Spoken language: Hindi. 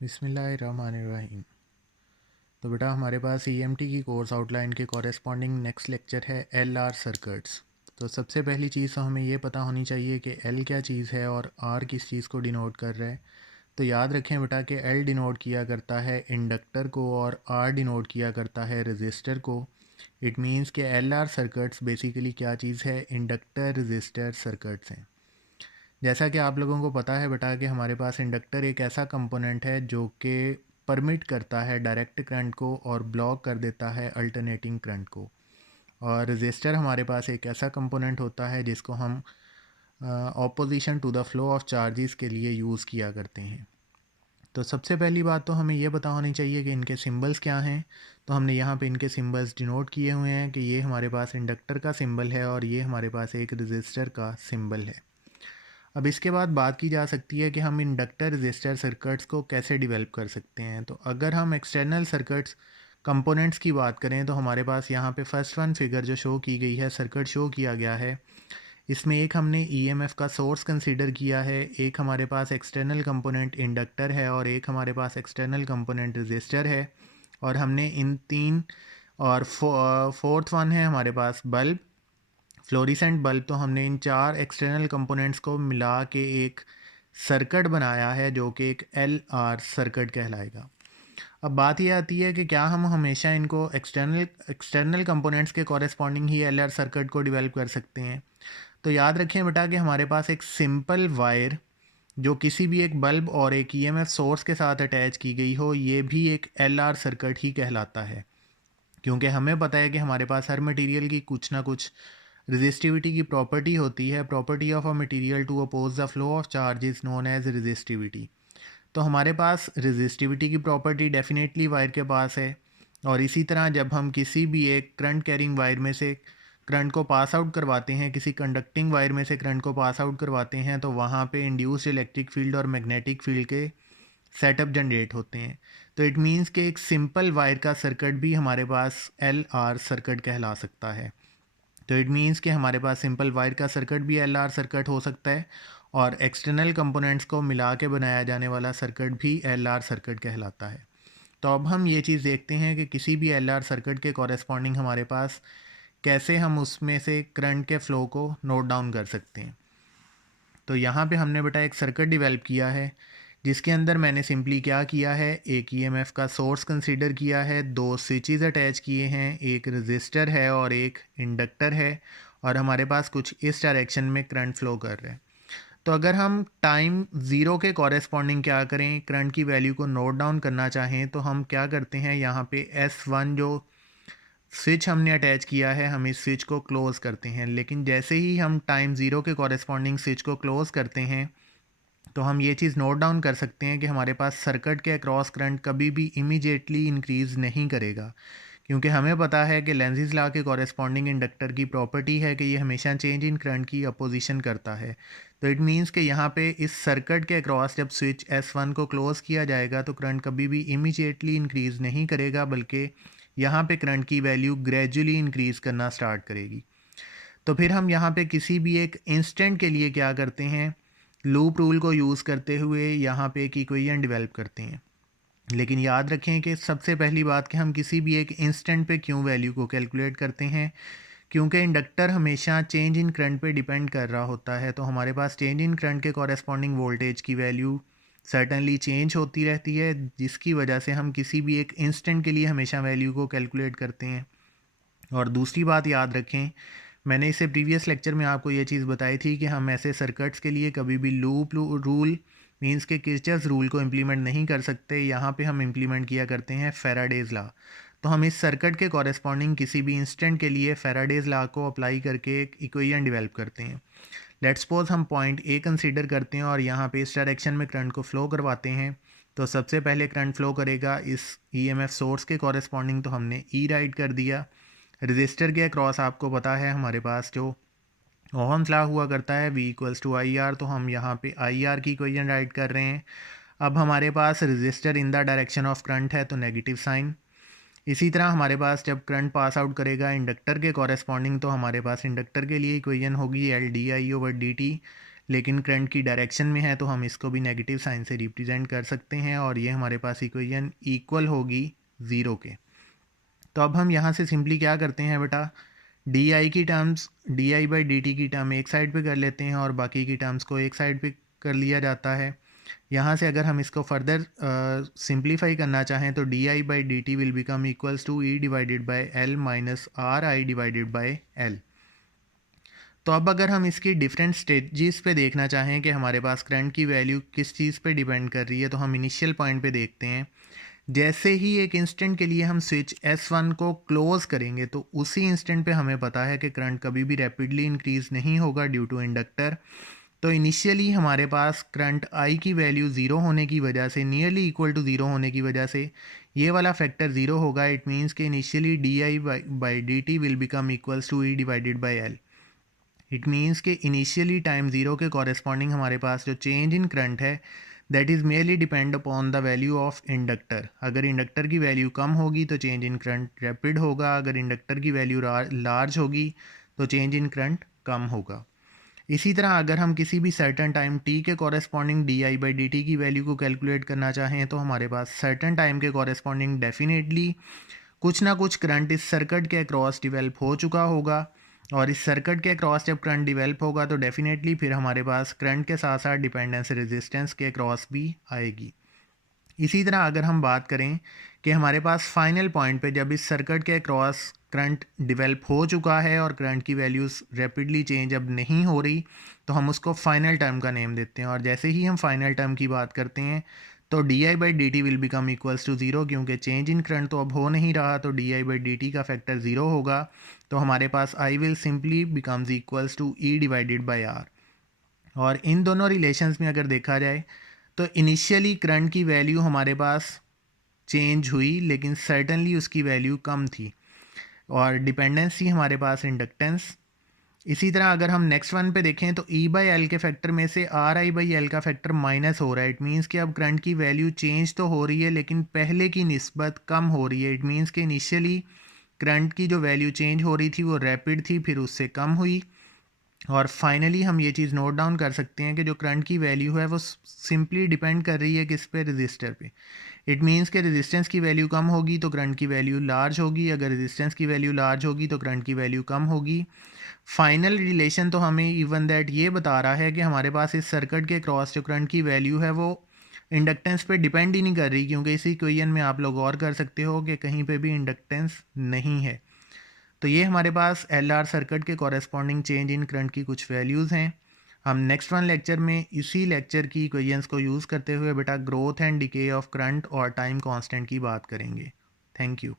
बिस्मिल्लाहिर्रहमानिर्रहीम। तो बेटा हमारे पास ईएमटी की कोर्स आउटलाइन के कॉरेस्पॉन्डिंग नेक्स्ट लेक्चर है एलआर सर्किट्स। तो सबसे पहली चीज़ तो हमें ये पता होनी चाहिए कि एल क्या चीज़ है और आर किस चीज़ को डिनोट कर रहा है। तो याद रखें बेटा कि एल डिनोट किया करता है इंडक्टर को और आर डिनोट किया करता है रजिस्टर को। इट मीन्स कि एलआर सर्किट्स बेसिकली क्या चीज़ है, इंडक्टर रजिस्टर सर्किट्स हैं। जैसा कि आप लोगों को पता है बेटा कि हमारे पास इंडक्टर एक ऐसा कंपोनेंट है जो कि परमिट करता है डायरेक्ट करंट को और ब्लॉक कर देता है अल्टरनेटिंग करंट को। और रजिस्टर हमारे पास एक ऐसा कंपोनेंट होता है जिसको हम opposition to the flow of charges के लिए यूज़ किया करते हैं। तो सबसे पहली बात तो हमें ये पता होनी चाहिए कि इनके सिंबल्स क्या हैं। तो हमने यहाँ पे इनके सिंबल्स डिनोट किए हुए हैं कि ये हमारे पास इंडक्टर का सिंबल है और ये हमारे पास एक रजिस्टर का सिंबल है। अब इसके बाद बात की जा सकती है कि हम इंडक्टर रजिस्टर सर्किट्स को कैसे डेवलप कर सकते हैं। तो अगर हम एक्सटर्नल सर्किट्स कंपोनेंट्स की बात करें तो हमारे पास यहाँ पे फर्स्ट वन फिगर जो शो की गई है, सर्किट शो किया गया है, इसमें एक हमने ईएमएफ का सोर्स कंसीडर किया है, एक हमारे पास एक्सटर्नल कंपोनेंट इंडक्टर है और एक हमारे पास एक्सटर्नल कंपोनेंट रजिस्टर है। और हमने इन तीन और फोर्थ वन है हमारे पास बल्ब, फ्लोरिसेंट बल्ब। तो हमने इन चार एक्सटर्नल कंपोनेंट्स को मिला के एक सर्किट बनाया है जो कि एक एल आर सर्किट कहलाएगा। अब बात ये आती है कि क्या हम हमेशा इनको एक्सटर्नल कंपोनेंट्स के कॉरेस्पॉन्डिंग ही एल आर सर्किट को डेवलप कर सकते हैं। तो याद रखें बेटा कि हमारे पास एक सिंपल वायर जो किसी भी एक बल्ब और एक ईएमएफ सोर्स के साथ अटैच की गई हो, ये भी एक एल आर सर्किट ही कहलाता है। क्योंकि हमें पता है कि हमारे पास हर मटेरियल की कुछ ना कुछ रेजिस्टिविटी की प्रॉपर्टी होती है। Property of a material to oppose the flow of charge is known as resistivity. तो हमारे पास रेजिस्टिविटी की प्रॉपर्टी डेफिनेटली वायर के पास है। और इसी तरह जब हम किसी भी एक करंट कैरिंग वायर में से करंट को पास आउट करवाते हैं, किसी कंडक्टिंग वायर में से करंट को पास आउट करवाते हैं, तो वहाँ पे इंड्यूस्ड इलेक्ट्रिक फील्ड और मैग्नेटिक फील्ड के सेटअप जनरेट होते हैं। तो इट मीन्स कि एक सिंपल वायर का सर्किट भी हमारे पास एल आर सर्किट कहला सकता है। तो इट मीन्स कि हमारे पास सिंपल वायर का सर्किट भी एल आर सर्किट हो सकता है और एक्सटर्नल कंपोनेंट्स को मिला के बनाया जाने वाला सर्किट भी एल आर सर्किट कहलाता है। तो अब हम ये चीज़ देखते हैं कि किसी भी एल आर सर्किट के कॉरेस्पॉन्डिंग हमारे पास कैसे हम उसमें से करंट के फ़्लो को नोट डाउन कर सकते हैं। तो यहाँ पे हमने बेटा एक सर्किट डेवलप किया है जिसके अंदर मैंने सिंपली क्या किया है, एक ईएमएफ का सोर्स कंसीडर किया है, दो स्विचेस अटैच किए हैं, एक रजिस्टर है और एक इंडक्टर है, और हमारे पास कुछ इस डायरेक्शन में करंट फ्लो कर रहे हैं। तो अगर हम टाइम ज़ीरो के कॉरेस्पॉन्डिंग क्या करें, करंट की वैल्यू को नोट डाउन करना चाहें, तो हम क्या करते हैं, यहाँ पे S1 जो स्विच हमने अटैच किया है, हम इस स्विच को क्लोज़ करते हैं। लेकिन जैसे ही हम टाइम ज़ीरो के कॉरेस्पॉन्डिंग स्विच को क्लोज़ करते हैं तो हम ये चीज़ नोट डाउन कर सकते हैं कि हमारे पास सर्किट के अक्रॉस करंट कभी भी इमीडिएटली इंक्रीज़ नहीं करेगा। क्योंकि हमें पता है कि लेंज़ीज़ लॉ के कॉरेस्पॉन्डिंग इंडक्टर की प्रॉपर्टी है कि ये हमेशा चेंज इन करंट की अपोजिशन करता है। तो इट मीन्स कि यहाँ पे इस सर्किट के अक्रॉस जब स्विच S1 को क्लोज़ किया जाएगा तो करंट कभी भी इमीडिएटली इंक्रीज़ नहीं करेगा, बल्कि यहाँ पे करंट की वैल्यू ग्रेजुअली इंक्रीज़ करना स्टार्ट करेगी। तो फिर हम यहाँ पे किसी भी एक इंस्टेंट के लिए क्या करते हैं, लूप रूल को यूज़ करते हुए यहाँ पे एक इक्वेशन डेवलप करते हैं। लेकिन याद रखें कि सबसे पहली बात कि हम किसी भी एक इंस्टेंट पे क्यों वैल्यू को कैलकुलेट करते हैं, क्योंकि इंडक्टर हमेशा चेंज इन करंट पे डिपेंड कर रहा होता है। तो हमारे पास चेंज इन करंट के कॉरेस्पॉन्डिंग वोल्टेज की वैल्यू सर्टनली चेंज होती रहती है, जिसकी वजह से हम किसी भी एक इंस्टेंट के लिए हमेशा वैल्यू को कैलकुलेट करते हैं। और दूसरी बात याद रखें, मैंने इससे प्रीवियस लेक्चर में आपको ये चीज़ बताई थी कि हम ऐसे सर्किट्स के लिए कभी भी लूप रूल मींस के किरचॉफ्स रूल को इम्प्लीमेंट नहीं कर सकते। यहाँ पे हम इम्प्लीमेंट किया करते हैं फैराडेज लॉ। तो हम इस सर्किट के कॉरेस्पॉन्डिंग किसी भी इंस्टेंट के लिए फैराडेज लॉ को अप्लाई करके एक इक्वेशन डेवलप करते हैं। लेट्स सपोज हम पॉइंट ए कंसीडर करते हैं और यहाँ पे इस डायरेक्शन में करंट को फ्लो करवाते हैं। तो सबसे पहले करंट फ्लो करेगा इस ईएमएफ सोर्स के कॉरेस्पॉन्डिंग, तो हमने ई राइट कर दिया। रजिस्टर के अक्रॉस आपको पता है हमारे पास जो ओहम्स लॉ हुआ करता है V equals to I R, तो हम यहाँ पे आई आर की इक्वेशन राइट कर रहे हैं। अब हमारे पास register in the direction of current है तो नेगेटिव साइन। इसी तरह हमारे पास जब करंट पास आउट करेगा इंडक्टर के कॉरेस्पॉन्डिंग, तो हमारे पास इंडक्टर के लिए इक्वेशन होगी L D I over D T. लेकिन करंट की डायरेक्शन में है तो हम इसको भी नेगेटिव साइन से रिप्रेजेंट कर सकते हैं और ये हमारे पास इक्वेशन इक्वल होगी 0 के। तो अब हम यहाँ से सिंपली क्या करते हैं बेटा, डी आई की terms D I by D T की टर्म एक साइड पे कर लेते हैं और बाकी की टर्म्स को एक साइड पे कर लिया जाता है। यहाँ से अगर हम इसको फर्दर सिंप्लीफाई करना चाहें तो D I by D T will become equals to E divided by L minus R I divided by L. तो अब अगर हम इसकी डिफरेंट स्टेजेस पे देखना चाहें कि हमारे पास करंट की वैल्यू किस चीज़ पे डिपेंड कर रही है, तो हम इनिशियल पॉइंट पे देखते हैं। जैसे ही एक इंस्टेंट के लिए हम स्विच S1 को क्लोज करेंगे तो उसी इंस्टेंट पे हमें पता है कि करंट कभी भी रैपिडली इंक्रीज नहीं होगा ड्यू टू इंडक्टर। तो इनिशियली हमारे पास करंट I की वैल्यू ज़ीरो होने की वजह से, नियरली इक्वल टू ज़ीरो होने की वजह से ये वाला फैक्टर ज़ीरो होगा। इट मीन्स कि initially D I by D T will become equals to E divided by L. It means कि इनिशियली टाइम ज़ीरो के कॉरेस्पॉन्डिंग हमारे पास जो चेंज इन करंट है that is merely depend upon the value of inductor. अगर इंडक्टर की वैल्यू कम होगी तो चेंज इन करंट रैपिड होगा, अगर इंडक्टर की वैल्यू लार्ज होगी तो चेंज इन करंट कम होगा। इसी तरह अगर हम किसी भी सर्टन टाइम t के corresponding D I by D T की वैल्यू को कैलकुलेट करना चाहें तो हमारे पास सर्टन टाइम के कॉरेस्पॉन्डिंग डेफिनेटली कुछ ना कुछ करंट इस सर्किट के अक्रॉस डिवेल्प हो चुका होगा, और इस सर्किट के अक्रॉस जब करंट डिवेल्प होगा तो डेफिनेटली फिर हमारे पास करंट के साथ साथ डिपेंडेंस रेजिस्टेंस के अक्रॉस भी आएगी। इसी तरह अगर हम बात करें कि हमारे पास फाइनल पॉइंट पे जब इस सर्किट के अक्रॉस करंट डिवेल्प हो चुका है और करंट की वैल्यूज़ रैपिडली चेंज अब नहीं हो रही, तो हम उसको फाइनल टर्म का नेम देते हैं। और जैसे ही हम फाइनल टर्म की बात करते हैं तो D I by D T will become equals to zero, क्योंकि चेंज इन करंट तो अब हो नहीं रहा, तो D I by D T का फैक्टर ज़ीरो होगा। तो हमारे पास I will simply becomes equals to E divided by R. और इन दोनों रिलेशंस में अगर देखा जाए तो इनिशियली करंट की वैल्यू हमारे पास चेंज हुई लेकिन सर्टनली उसकी वैल्यू कम थी, और डिपेंडेंस थी हमारे पास इंडक्टेंस। इसी तरह अगर हम नेक्स्ट वन पे देखें तो ई बाई एल के फैक्टर में से आर आई बाई एल का फैक्टर माइनस हो रहा है। इट मीन्स कि अब करंट की वैल्यू चेंज तो हो रही है लेकिन पहले की निस्बत कम हो रही है। इट मीन्स कि इनिशियली करंट की जो वैल्यू चेंज हो रही थी वो रैपिड थी, फिर उससे कम हुई, और फाइनली हम ये चीज़ नोट डाउन कर सकते हैं कि जो करंट की वैल्यू है वो सिंपली डिपेंड कर रही है किस पे, रजिस्टर पे। इट मीन्स कि रेजिस्टेंस की वैल्यू कम होगी तो करंट की वैल्यू लार्ज होगी, अगर रेजिस्टेंस की वैल्यू लार्ज होगी तो करंट की वैल्यू कम होगी। फाइनल रिलेशन तो हमें इवन दैट ये बता रहा है कि हमारे पास इस सर्किट के क्रॉस जो करंट की वैल्यू है वो इंडक्टेंस पे डिपेंड ही नहीं कर रही, क्योंकि इसी इक्वेशन में आप लोग और कर सकते हो कि कहीं पे भी इंडक्टेंस नहीं है। तो ये हमारे पास एल आर सर्किट के कॉरेस्पॉन्डिंग चेंज इन करंट की कुछ वैल्यूज़ हैं। हम नेक्स्ट वन लेक्चर में इसी लेक्चर की इक्वेशंस को यूज़ करते हुए बेटा growth and decay of current और टाइम कांस्टेंट की बात करेंगे। Thank you.